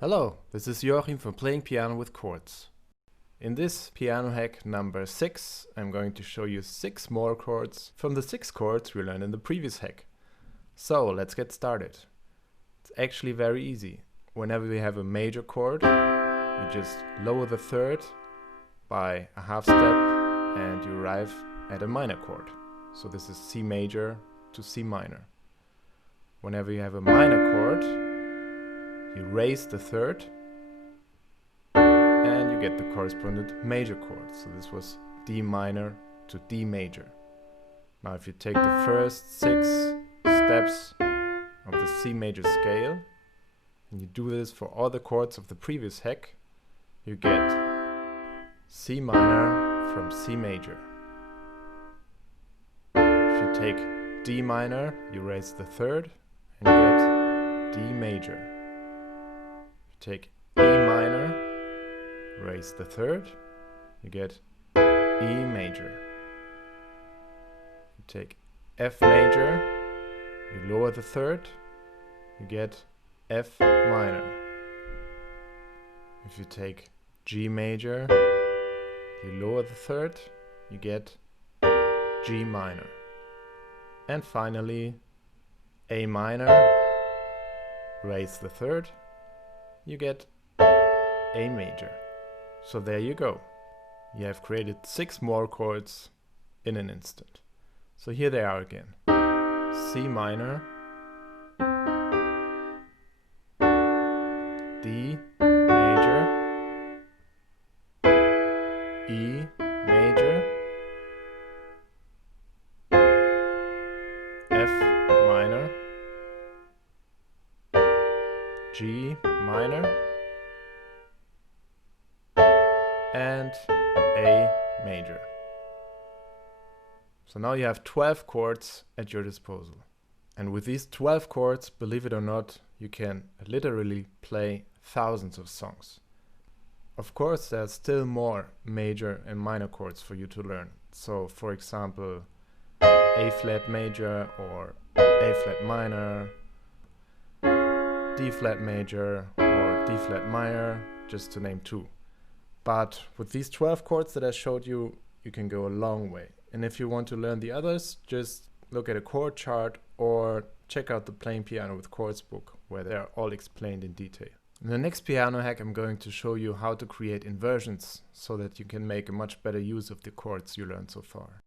Hello, this is Joachim from Playing Piano with Chords. In this piano hack number 6, I'm going to show you 6 more chords from the 6 chords we learned in the previous hack. So let's get started. It's actually very easy. Whenever we have a major chord, you just lower the third by a half step and you arrive at a minor chord. So this is C major to C minor. Whenever you have a minor chord, you raise the third and you get the corresponding major chord. So this was D minor to D major. Now if you take the first 6 steps of the C major scale and you do this for all the chords of the previous hack, you get C minor from C major. If you take D minor, you raise the third and you get D major. Take E minor, raise the third, you get E major. You take F major, you lower the third, you get F minor. If you take G major, you lower the third, you get G minor. And finally, A minor, raise the third, you get A major. So there you go. You have created 6 more chords in an instant. So here they are again. C minor, D major, E major, F minor, G minor, and A major. So now you have 12 chords at your disposal. And with these 12 chords, believe it or not, you can literally play thousands of songs. Of course, there's still more major and minor chords for you to learn. So for example, A flat major or A flat minor, D flat major or D flat minor, just to name 2. But with these 12 chords that I showed you, you can go a long way. And if you want to learn the others, just look at a chord chart or check out the Playing Piano with Chords book, where they are all explained in detail. In the next piano hack, I'm going to show you how to create inversions so that you can make a much better use of the chords you learned so far.